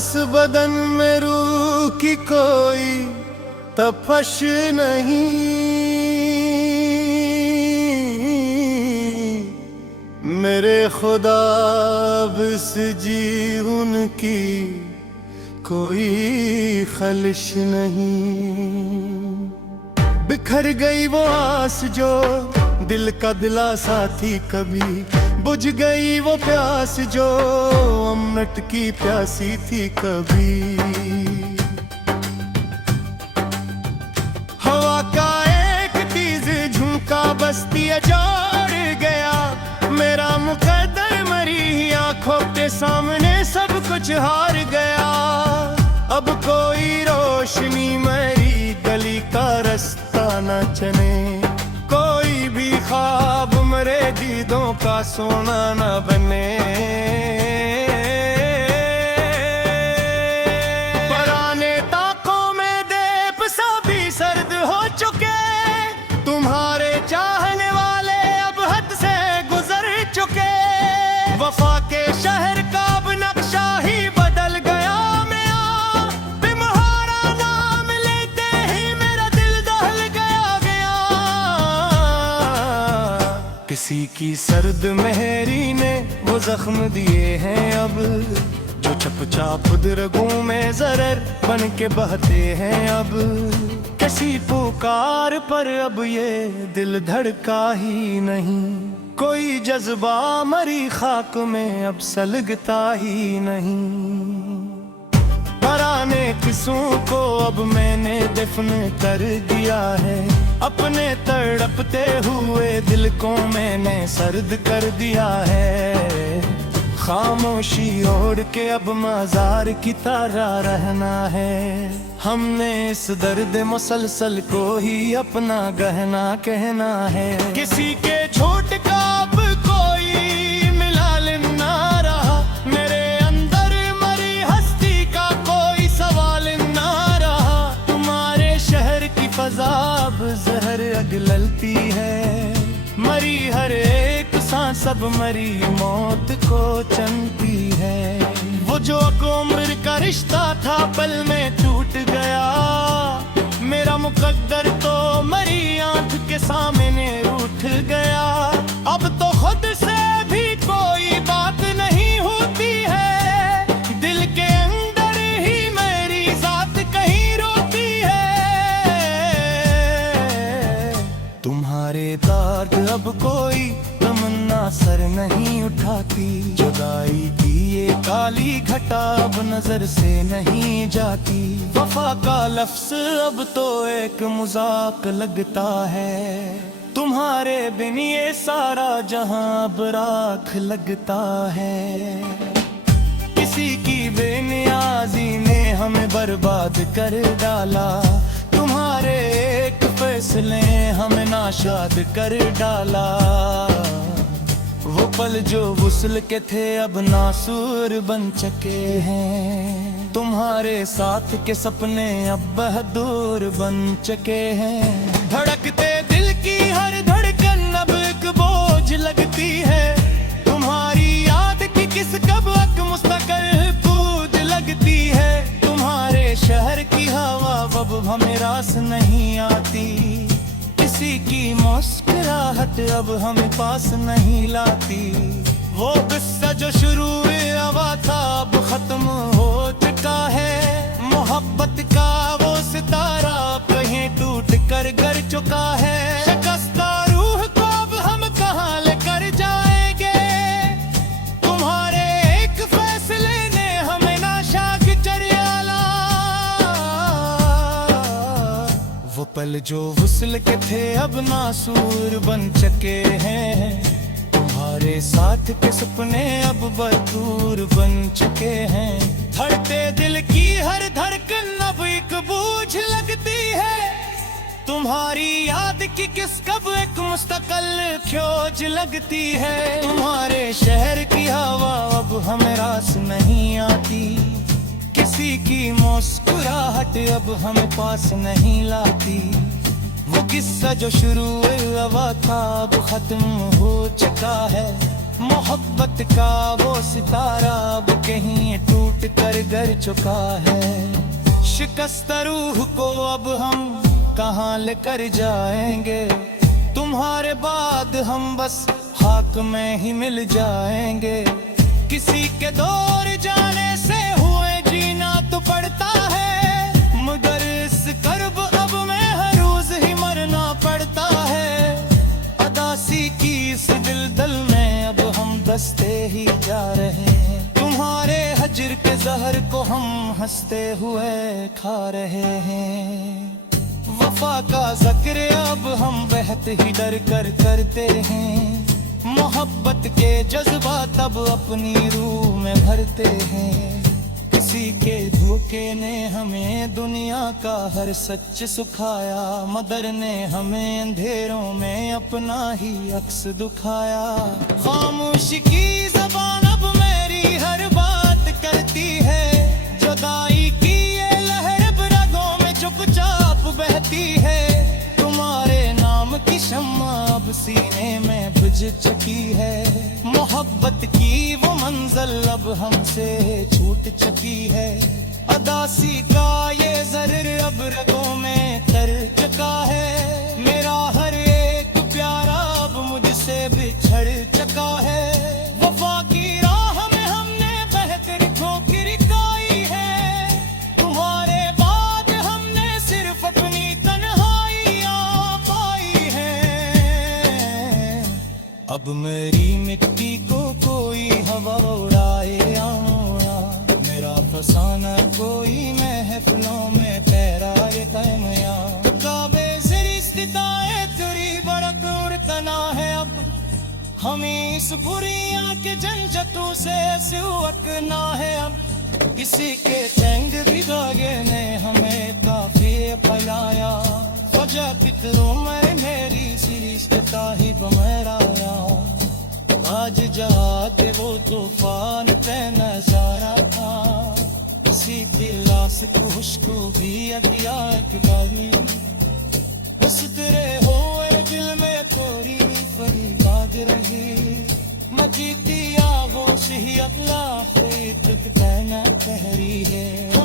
सांस बदन में रूह की कोई तपश नहीं। मेरे खुदा बिस जी उनकी कोई खलिश नहीं। बिखर गई वो आस जो दिल का दिलासा थी, कभी बुझ गई वो प्यास जो अमृत की प्यासी थी कभी। हवा का एक तीज झुमका बस्ती अजाड़ गया, मेरा मुकद्दर मरी आंखों के सामने सब कुछ हार गया। अब कोई रोशनी मरी गली का रास्ता न चले, कोई भी ख्वाब मरे दीदों का सोना न बने। पुराने ताकों में देप सभी सर्द हो चुके, तुम्हारे चाहने वाले अब हद से गुजर चुके। वफा के शहर का अब नक्शा ही बदल गया, मैं तुम्हारा नाम लेते ही मेरा दिल दहल गया। किसी की सर्द मेहरी ने वो जख्म दिए हैं अब, जो चपचाप रगों में जरर बन के बहते हैं अब। किसी पुकार पर अब ये दिल धड़का ही नहीं, कोई जज्बा मरी खाक में अब सलगता ही नहीं। पुराने किस्सों को अब मैंने दफन कर दिया है, अपने तड़पते हुए दिल को मैंने सर्द कर दिया है। खामोशी ओढ़ के अब मजार की तरह रहना है, हमने इस दर्द मुसलसल को ही अपना गहना कहना है। किसी के झूठ का अब कोई मिलाल ना रहा, मेरे अंदर मरी हस्ती का कोई सवाल ना रहा। तुम्हारे शहर की फजा अब जहर अगलती है, मरी हर एक सांस अब मरी मौत को चलती है। वो जो उम्र का रिश्ता था पल में टूट गया, मेरा मुकद्दर तो मरी आंख के सामने रूठ गया। अब तो खुद से भी कोई बात नहीं होती है, दिल के अंदर ही मेरी जात कहीं रोती है। तुम्हारे दर्द अब कोई तमन्ना सर नहीं उठाती, जुदाई की ये काली घटा अब नजर से नहीं जाती। वफा का लफ्ज अब तो एक मजाक लगता है, तुम्हारे बिन ये सारा जहां अब राख लगता है। किसी की बेनियाजी ने हमें बर्बाद कर डाला, तुम्हारे एक फैसले हमें नाशाद कर डाला। वो पल जो वुसल के थे अब नासूर बन चुके हैं, तुम्हारे साथ के सपने अब बहादुर बन चुके हैं। धड़कते दिल की हर धड़कन अब एक बोझ लगती है, तुम्हारी याद की किस कब एक मुस्तकिल पूज लगती है। तुम्हारे शहर की हवा अब हमें रास नहीं आती, किसी की मुस्कुराहट अब हमें पास नहीं लाती। वो किस्सा जो शुरू हुआ था अब खत्म हो चुका है, मोहब्बत का वो सितारा कहीं टूट कर गिर चुका है। शिकस्ता रूह को अब हम कहाँ लेकर जाएंगे, तुम्हारे एक फैसले ने हमें नाशाक चरियाला। वो पल जो वुसल के थे अब नासूर बन चुके हैं, तुम्हारे साथ के सपने अब बदूर बन चुके हैं। धड़ते दिल की हर धड़कन अब एक बोझ लगती है, तुम्हारी याद की किस कब एक मुस्तकिल खोज लगती है। तुम्हारे शहर की हवा अब हमें रास नहीं आती, किसी की मुस्कुराहट अब हमें पास नहीं लाती। वो किस्सा जो शुरू हुआ था अब खत्म हो चुका है, मोहब्बत का वो सितारा अब कहीं टूट कर गिर चुका है। शिकस्त रूह को अब हम कहाँ लेकर जाएंगे, तुम्हारे बाद हम बस खाक में ही मिल जाएंगे। किसी के दौर जाने से हुए जीना तो पड़ता है, मगर इस कर्ब अब में हर रोज ही मरना पड़ता है। अदासी की इस दिल में अब हम दसते ही जा रहे हैं, तुम्हारे हजर के जहर को हम हंसते हुए खा रहे हैं। वफा का जिक्र अब हम बहत ही डर कर करते हैं, मोहब्बत के जज्बात अब अपनी रूह में भरते हैं। किसी के धोखे ने हमें दुनिया का हर सच सुखाया, मदर ने हमें अंधेरों में अपना ही अक्स दिखाया। खामोशी की ज़बान अब मेरी हर बात करती है, जुदाई की ये लहर अब रगों में चुपचाप बहती है। तुम्हारे नाम की शम्मा अब सीने में बुझ चुकी है, मोहब्बत की वो मंजिल अब हमसे छूट चुकी है। अदासी का ये ज़र्र अब रगों में तर चुका है, मेरा हर एक प्यारा अब मुझसे बिछड़ चुका है। वफा की राह में हमने बेहतर ठोकर खाई है, तुम्हारे बाद हमने सिर्फ अपनी तन्हाइयाँ पाई है। अब मेरी मिट्टी को कोई हवा उड़ाए आया, मेरा फसाना कोई महफिलों में फहराए तैमया। काबे से रिश्तेदाए तुरी बड़क उड़तना है अब, हमें इस बुरियां के झंझटों से सिवकना है अब। किसी के चंग भी धागे ने हमें काफी फैलाया, वजह फिक्रों में मेरी रिश्ता ही बमराया। आज जहाते वो तूफान पे नजारा था, किसी की लाश को खुशबू भी अतिया बारी। उस तेरे होए दिल में कोरी फरियाद रही, मचीती आगोश ही अपना तुक कहना कह रही है।